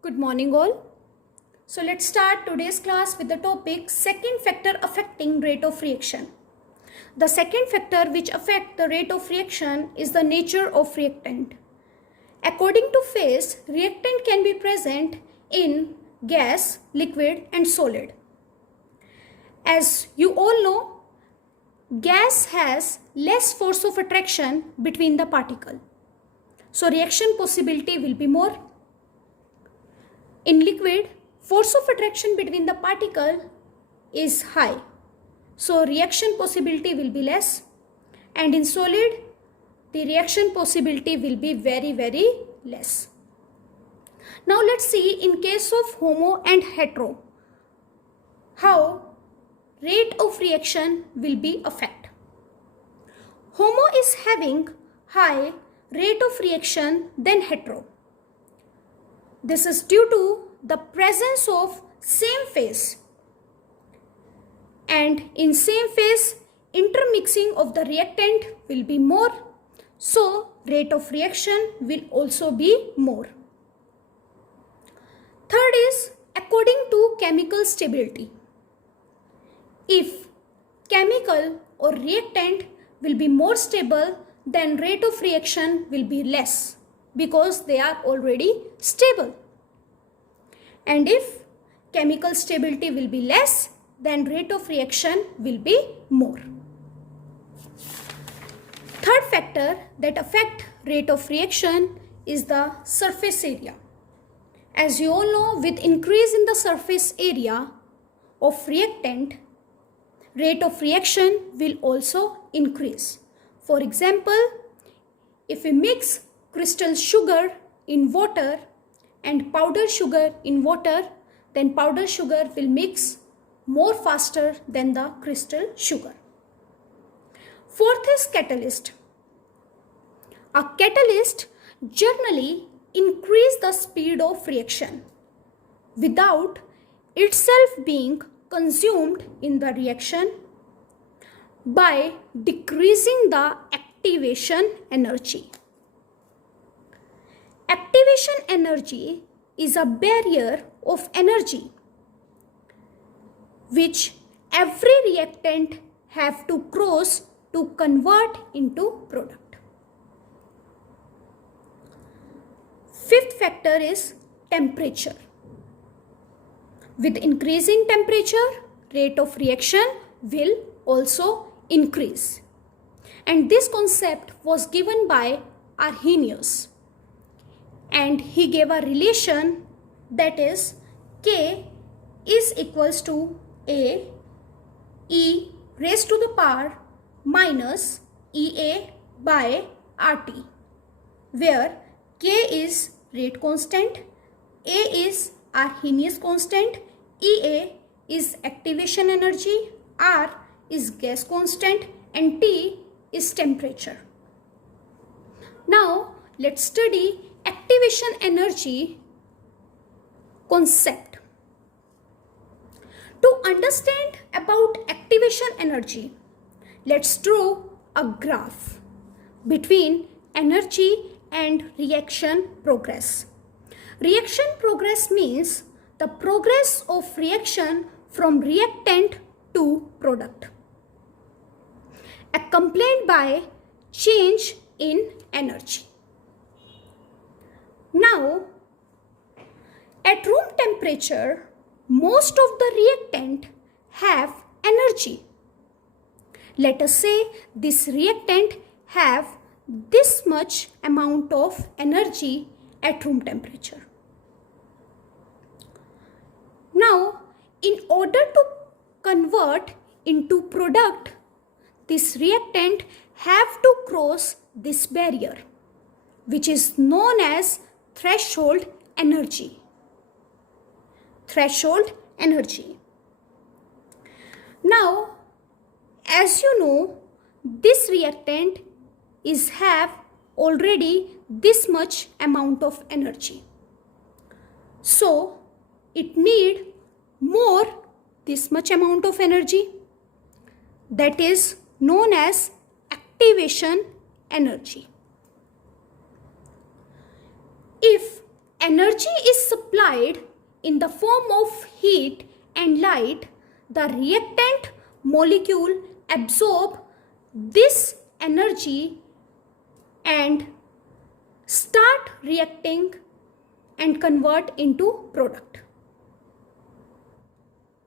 Good morning all. So let's start today's class with the topic second factor affecting rate of reaction. The second factor which affect the rate of reaction is the nature of reactant. According to phase, reactant can be present in gas, liquid and solid. As you all know, gas has less force of attraction between the particle. So reaction possibility will be more. In liquid, force of attraction between the particle is high. So reaction possibility will be less. And in solid, the reaction possibility will be very less. Now let's see in case of homo and hetero, how rate of reaction will be affected. Homo is having high rate of reaction than hetero. This is due to the presence of same phase. And in same phase, intermixing of the reactant will be more. So, rate of reaction will also be more. Third is according to chemical stability. If chemical or reactant will be more stable, then rate of reaction will be less because they are already stable. And if chemical stability will be less, then rate of reaction will be more. Third factor that affect rate of reaction is the surface area. As you all know, with increase in the surface area of reactant, rate of reaction will also increase. For example, if we mix crystal sugar in water and powder sugar in water, then powder sugar will mix more faster than the crystal sugar. Fourth is catalyst. A catalyst generally increase the speed of reaction without itself being consumed in the reaction by decreasing the activation energy. Activation energy is a barrier of energy which every reactant have to cross to convert into product. Fifth factor is temperature. With increasing temperature, rate of reaction will also increase. And this concept was given by Arrhenius. And he gave a relation that is K is equals to A E raised to the power minus EA by RT, where K is rate constant, A is Arrhenius constant, EA is activation energy, R is gas constant and T is temperature. Now let's study activation energy concept. To understand about activation energy, let's draw a graph between energy and reaction progress. Reaction progress means the progress of reaction from reactant to product, accompanied by change in energy. Now, at room temperature, most of the reactant have energy. Let us say this reactant have this much amount of energy at room temperature. Now, in order to convert into product, this reactant have to cross this barrier, which is known as threshold energy. Threshold energy. Now, as you know, this reactant is have already this much amount of energy. So, it need more this much amount of energy, that is known as activation energy. If energy is supplied in the form of heat and light, the reactant molecule absorb this energy and start reacting and convert into product.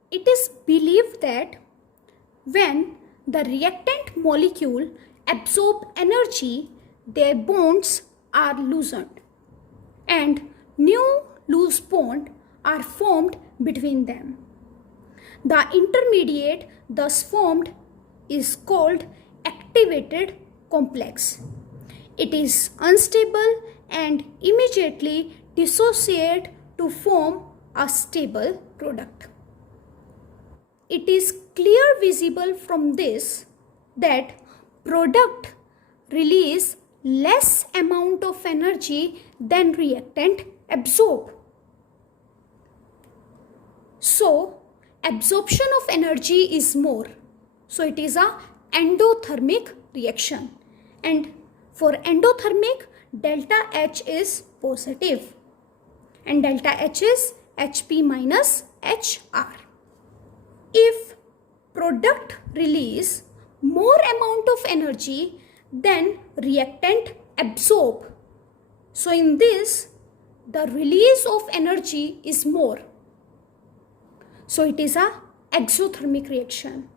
It is believed that when the reactant molecule absorb energy, their bonds are loosened and new loose bonds are formed between them. The intermediate thus formed is called activated complex. It is unstable and immediately dissociate to form a stable product. It is clear visible from this that product release less amount of energy than reactant absorb. So absorption of energy is more. So it is a endothermic reaction, and for endothermic delta H is positive and delta H is Hp minus Hr. If product release more amount of energy than reactant absorb, so in this the release of energy is more. So it is a exothermic reaction,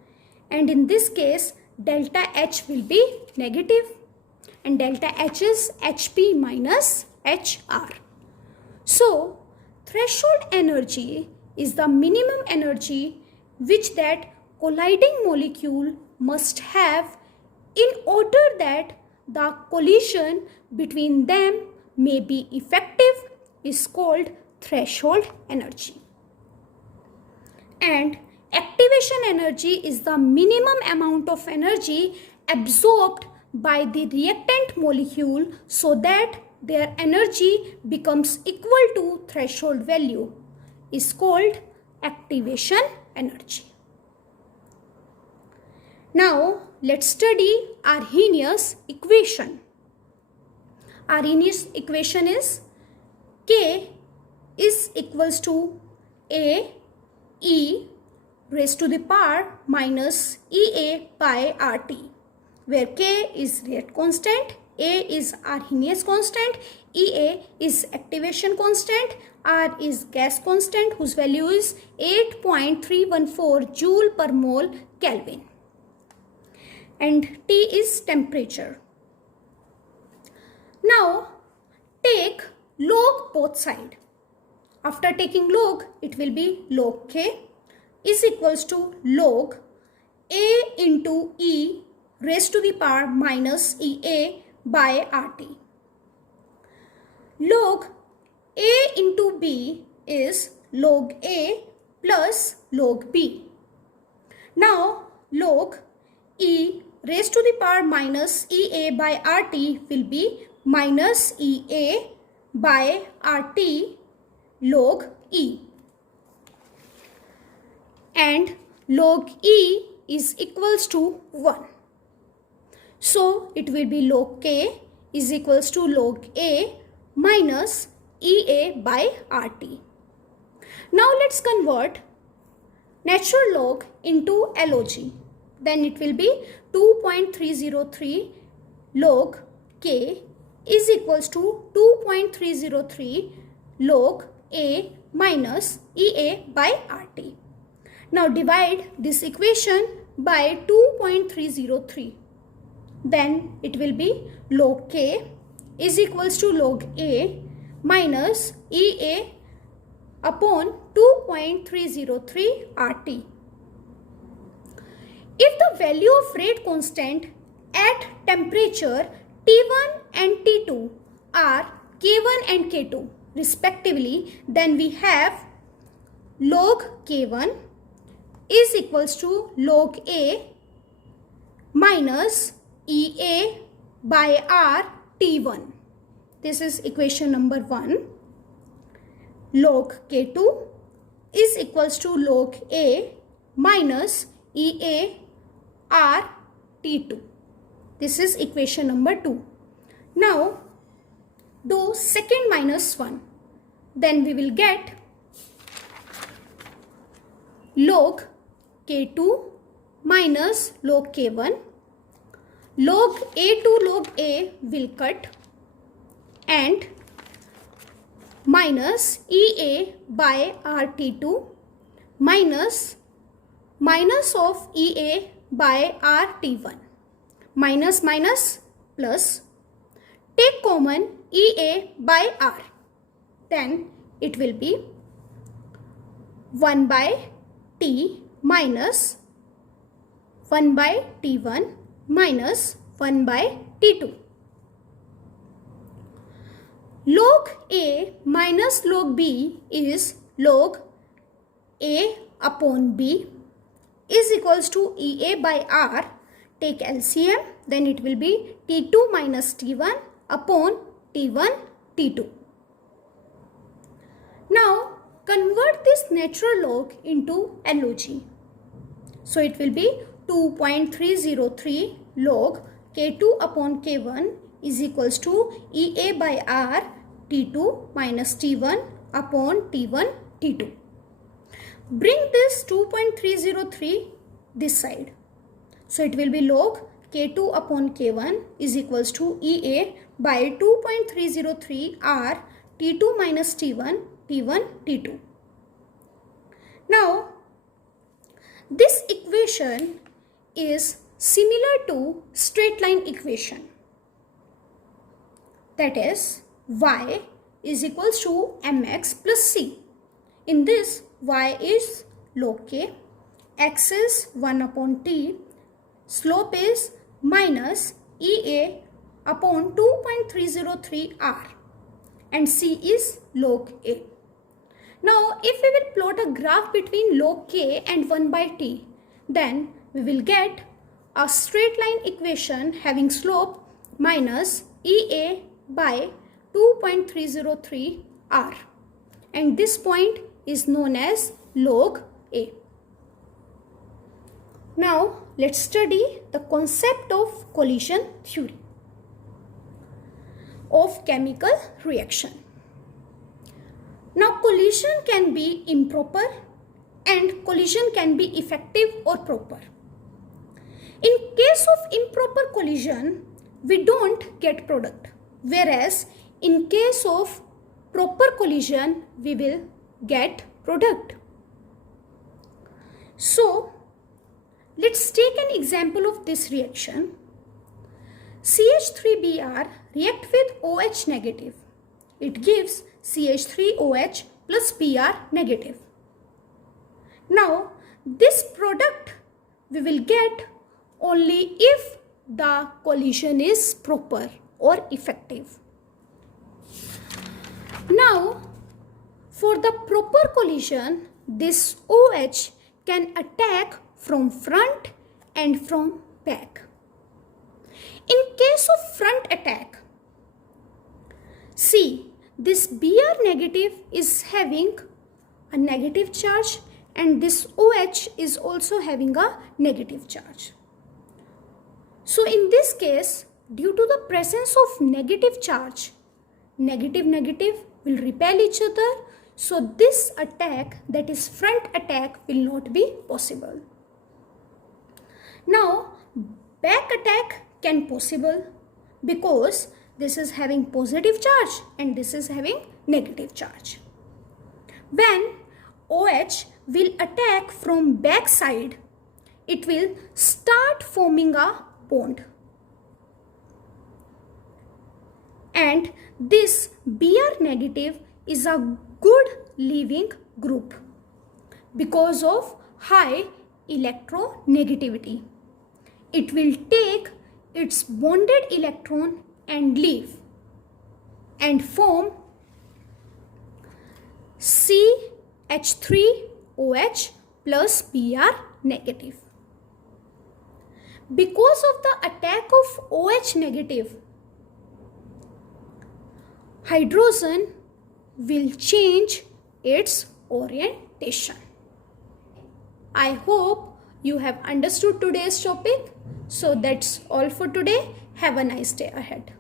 and in this case delta H will be negative and delta H is Hp minus Hr. So threshold energy is the minimum energy which that colliding molecule must have in order that the collision between them may be effective is called threshold energy. And activation energy is the minimum amount of energy absorbed by the reactant molecule so that their energy becomes equal to threshold value is called activation energy. Now let's study Arrhenius equation. Arrhenius equation is K is equals to A E raised to the power minus EA by RT, where K is rate constant, A is Arrhenius constant, EA is activation constant, R is gas constant whose value is 8.314 joule per mole Kelvin, and T is temperature. Now take log both side. After taking log, it will be log K is equals to log A into E raised to the power minus EA by RT. Log A into B is log A plus log B. Now log E raised to the power minus EA by RT will be minus EA by RT log E, and log E is equals to 1. So it will be log K is equals to log A minus EA by RT. Now let's convert natural log into LOG. Then it will be 2.303 log K is equals to 2.303 log A minus EA by RT. Now divide this equation by 2.303. Then it will be log K is equals to log A minus EA upon 2.303 RT. If the value of rate constant at temperature T1 and T2 are K1 and K2 respectively, then we have log K1 is equals to log A minus EA by R T1. This is equation number 1. Log K2 is equals to log A minus EA R T2. This is equation number 2. Now do second minus 1. then we will get log K2 minus log K1. Log A to log A will cut and minus EA by RT2 minus of EA by RT1. Minus plus. Take common EA by R. Then it will be 1 by T minus 1 by T1 minus 1 by T2. Log A minus log B is log A upon B is equals to EA by R. Take LCM, then it will be T2 minus T1 upon T1 T2. Now convert this natural log into LOG. So it will be 2.303 log K2 upon K1 is equals to EA by R T2 minus T1 upon T1 T2. Bring this 2.303 this side. So it will be log K2 upon K1 is equals to EA by 2.303 R T2 minus T1 T1 T2. Now this equation is similar to straight line equation, that is y is equals to mx plus c. In this, y is log k, x is 1 upon t, slope is minus EA upon 2.303 r and c is log a. Now if we will plot a graph between log k and 1 by t, then we will get a straight line equation having slope minus EA by 2.303 r, and this point is known as log a. Now let's study the concept of collision theory of chemical reaction. Now collision can be improper and collision can be effective or proper. In case of improper collision, we don't get product, whereas in case of proper collision, we will get product. So let's take an example of this reaction. CH3Br react with OH negative. It gives CH3OH plus Br negative. Now this product we will get only if the collision is proper or effective. Now for the proper collision, this OH can attack from front and from back. In case of front attack, see, this Br negative is having a negative charge and this OH is also having a negative charge. So in this case, due to the presence of negative charge, negative will repel each other. So this attack, that is front attack, will not be possible. Now back attack can possible because this is having positive charge and this is having negative charge. When OH will attack from back side, it will start forming a bond. And this Br negative is a good leaving group because of high electronegativity. It will take its bonded electron and leave and form CH3OH plus Br negative. Because of the attack of OH negative, hydrogen will change its orientation. I hope you have understood today's topic. So that's all for today. Have a nice day ahead.